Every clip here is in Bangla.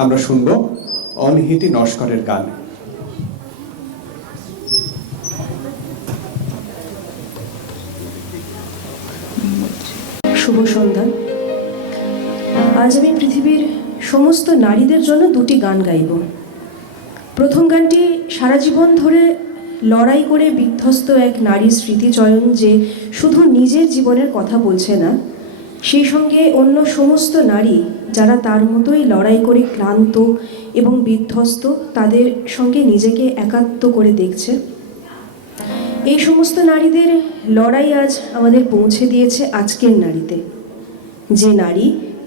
আমরা শুনব অনিহিতি নস্করের গান। শুভ সন্ধ্যা। আজ আমি পৃথিবীর সমস্ত নারীদের জন্য দুটি গান গাইব। প্রথম গানটি সারা জীবন ধরে লড়াই করে বিধ্বস্ত এক নারীর স্মৃতিচয়ন, যে শুধু নিজের জীবনের কথা বলছে না, সেই সঙ্গে অন্য সমস্ত নারী যারা তার মতোই লড়াই করে ক্লান্ত এবং বিধ্বস্ত, তাদের সঙ্গে নিজেকে একাত্ম করে দেখছে। এই সমস্ত নারীদের লড়াই আজ আমাদের পৌঁছে দিয়েছে আজকের নারীতে, যে নারী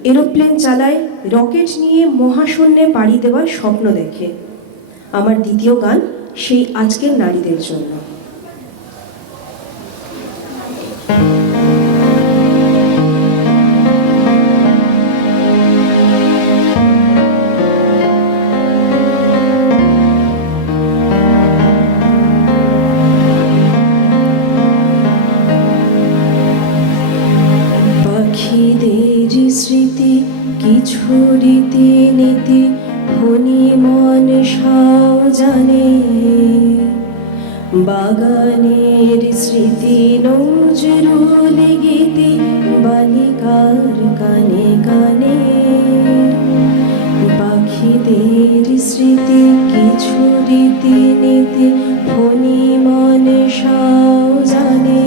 এরোপ্লেন চালায়, রকেট নিয়ে মহাশূন্যে পাড়ি দেওয়ার স্বপ্ন দেখে। আমার দ্বিতীয় গান সেই আজকের নারীদের জন্য। পাখিদের স্মৃতি কিছু রীতি নীতি ধনী মন সাও জানে, বাগানের স্মৃতি নজরুল গীতি বালিকার কানে কানে। পাখিদের স্মৃতি কিছু রীতি নীতি ধনী মন সাও জানে,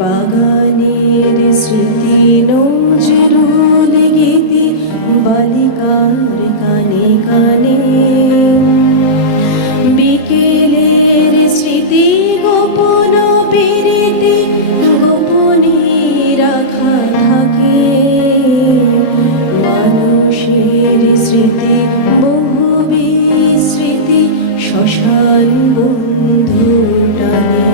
বাগানের স্মৃতি নজরুল গীতি বালিকার কানে কানে। বিকেলের স্মৃতি গোপন পিরিতি গোপনে রাখা থাকে, মানুষের স্মৃতি বহু বিস্মৃতি শ্মশান বন্ধু টানে।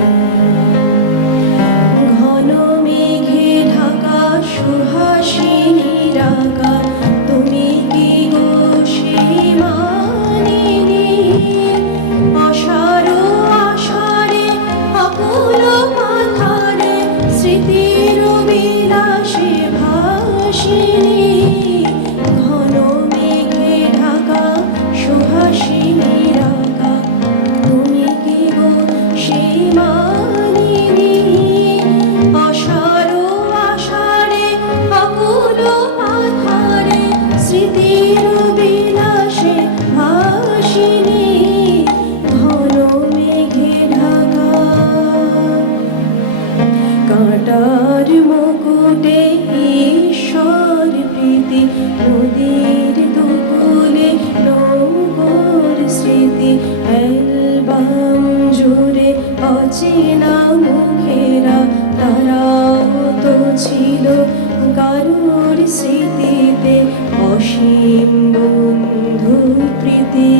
ঘন মেঘে ঢাকা সুহাসিনী রাগা, তুমি কি গো সেই মানিনী? আষাঢ় আষাঢ়ে আকুল পাথারে স্মৃতির বিলাসে ভাসিনী। ঘন মেঘে ঢাকা সুহাসিনী রাগা, তুমি কি গো সেই মানিনী? আষাঢ় আষাঢ়ে আকুল পাথারে স্মৃতির বিলাসে ভাসিনী। ঘন মেঘে ঢাকা কাঁটার মুকুটে ঈশ্বর প্রীতি, নদীর দুকুলে নৌকোর স্মৃতি। অ্যালবাম জুড়ে অচেনা মুখেরা, তারাও তো ছিল কারুর স্মৃতিতে অসীম বন্ধু প্রীতি।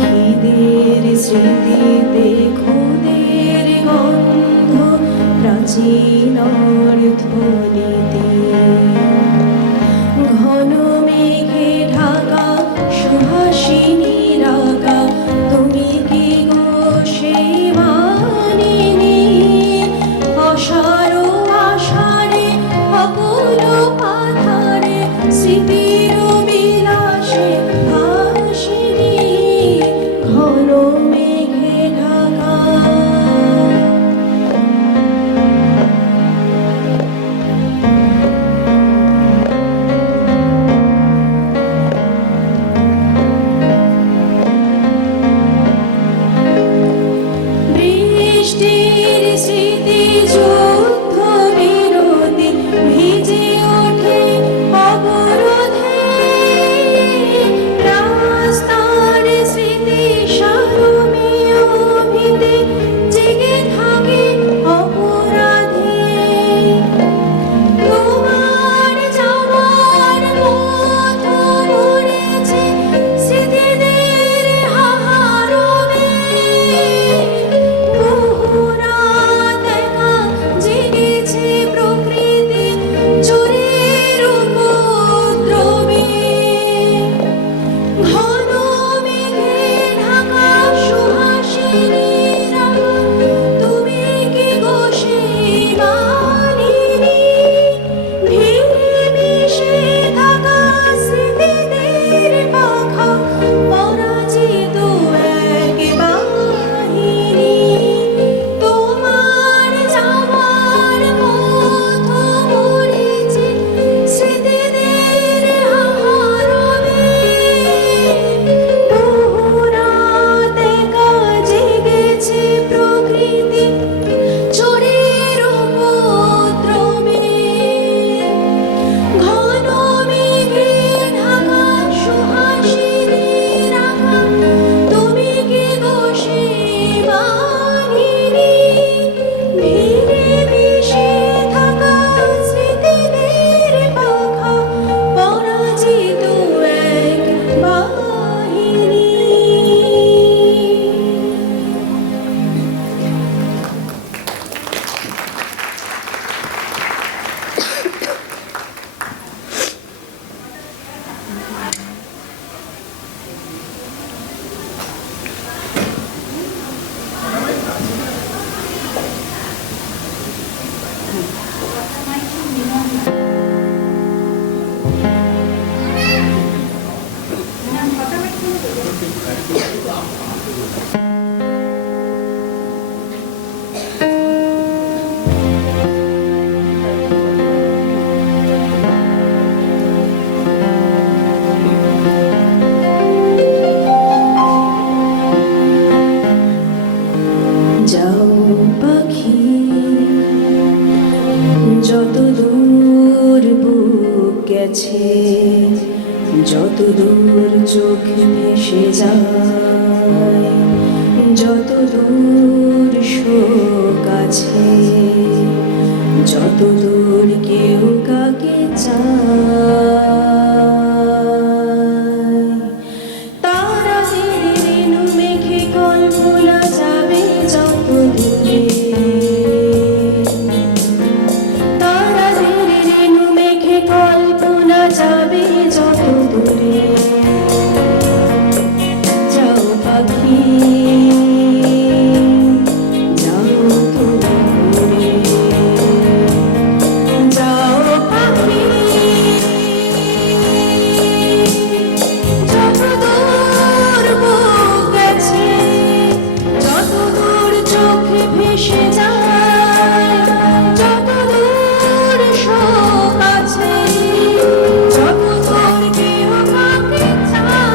খিদের স্মৃতিতে খুদের গন্ধ, প্রাচীন অর্থনীতি। ঘন মেঘে ঢাকা সুহাসিনী রাগা, তুমি কি গো সেই মানিনী? আষাঢ় আষাঢ়ে আকুল পাথারে স্মৃতির বিলাসে ভাসিনী। ঘন মেঘে ঢাকা। বৃষ্টির স্মৃতি যুদ্ধ বিরোধী ভিজে ওঠে অবরোধে যত দূর চোখ ভেসে যায়, যত দূর শোক আছে, যত দূর কেউ কাকে চায়। তারাদের রেণু মেঘে কল্পনা যাবে যত দূরে, তারাদের রেণু মেঘে কল্পনা যাবে যত দূরে। যাও পাখি যাও তুমি উড়ে, যাও পাখি যত দূর বুক গেছে, যত দূর চোখ ভেসে যায়, যত দূর শোক আছে, যত দূর কেউ কাকে চায়।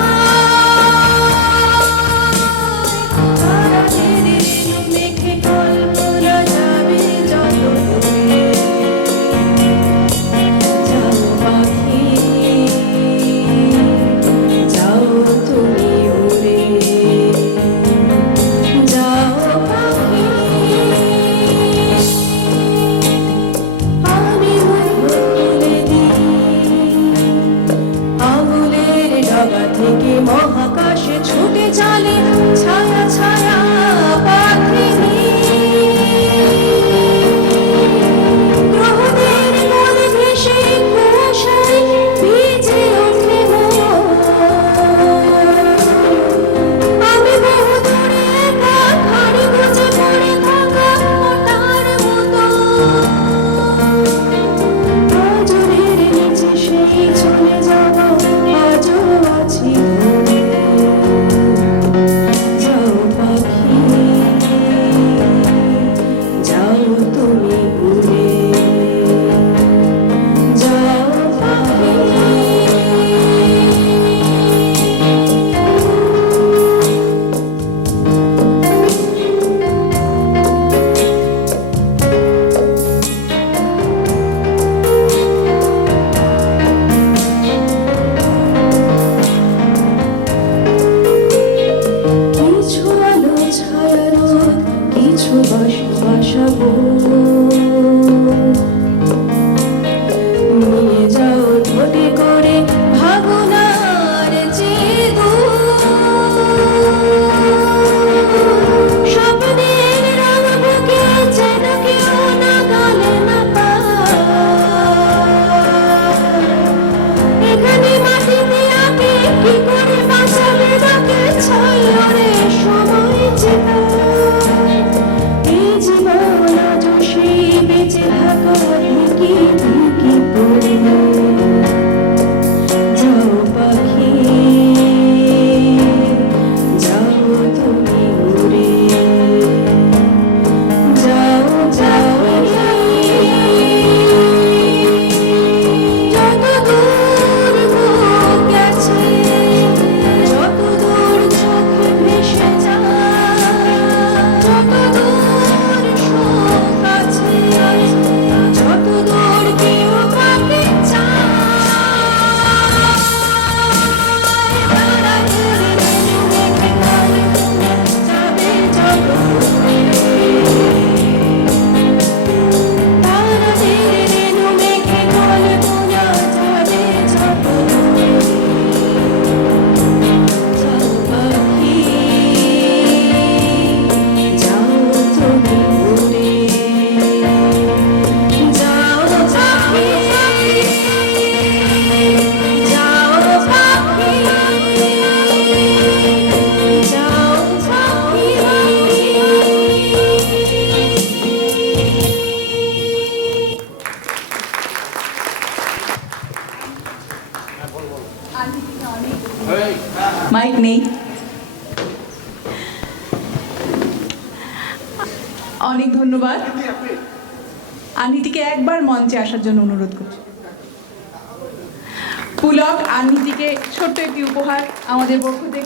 তারাদের রেণু মেঘে কল্পনা যাবে যত দূরে। যাও পাখি যাও তুমি উড়ে, যাও পাখি। আমি মুখ তুলে দিই আঙুলের ডগা থেকে, মহাকাশে ছুটে চলে ছায়া ছায়া পাখিনি। গ্রহদের কোল ঘেঁষে কুয়াশায় ভিজে ওঠে মন। আমি বহু দূরে একা ঘাড়ি গুজে পড়ে থাকা ওটার মতো। নজরের নিচে সেই চলে যাওয়া আজও আছি ধরে। যাও পাখি যাও তুমি উড়ে, যাও পাখি। কিছু আলো ছায়া রোদ, কিছু বাসাবো। নিয়ে যাও ঠোঁটে করে ভাবনার চেদো। স্বপ্নের রং বুকে যেন কেউ না গালে না পায়। এখানে মাটিতে আগে কি করে বাঁচাবে তাকে ছায়ারে সময় চেনায়। এই জীবন আজও সেই বেঁচে থাকা ঢুকি ঢুকি পড়ে। যাও পাখি যাও তুমি উড়ে, যাও যাও যত দূর বুক গেছে, যত দূর চোখ ভেসে যায়, যত দূর শোক আছে, যত দূর কেউ কাকে চায়। তারাদের রেণু মেঘে কল্পনা যাবে যত দূরে, তারাদের রেণু মেঘে কল্পনা যাবে যত দূরে। যাও পাখি যাও তুমি উড়ে, যাও পাখি যাও পাখি যাও পাখি। মাইক নেই। অনেক ধন্যবাদ। আনিতিকে একবার মঞ্চে আসার জন্য অনুরোধ করছি। পুলক আনিতিকে ছোট্ট একটি উপহার আমাদের পক্ষ থেকে।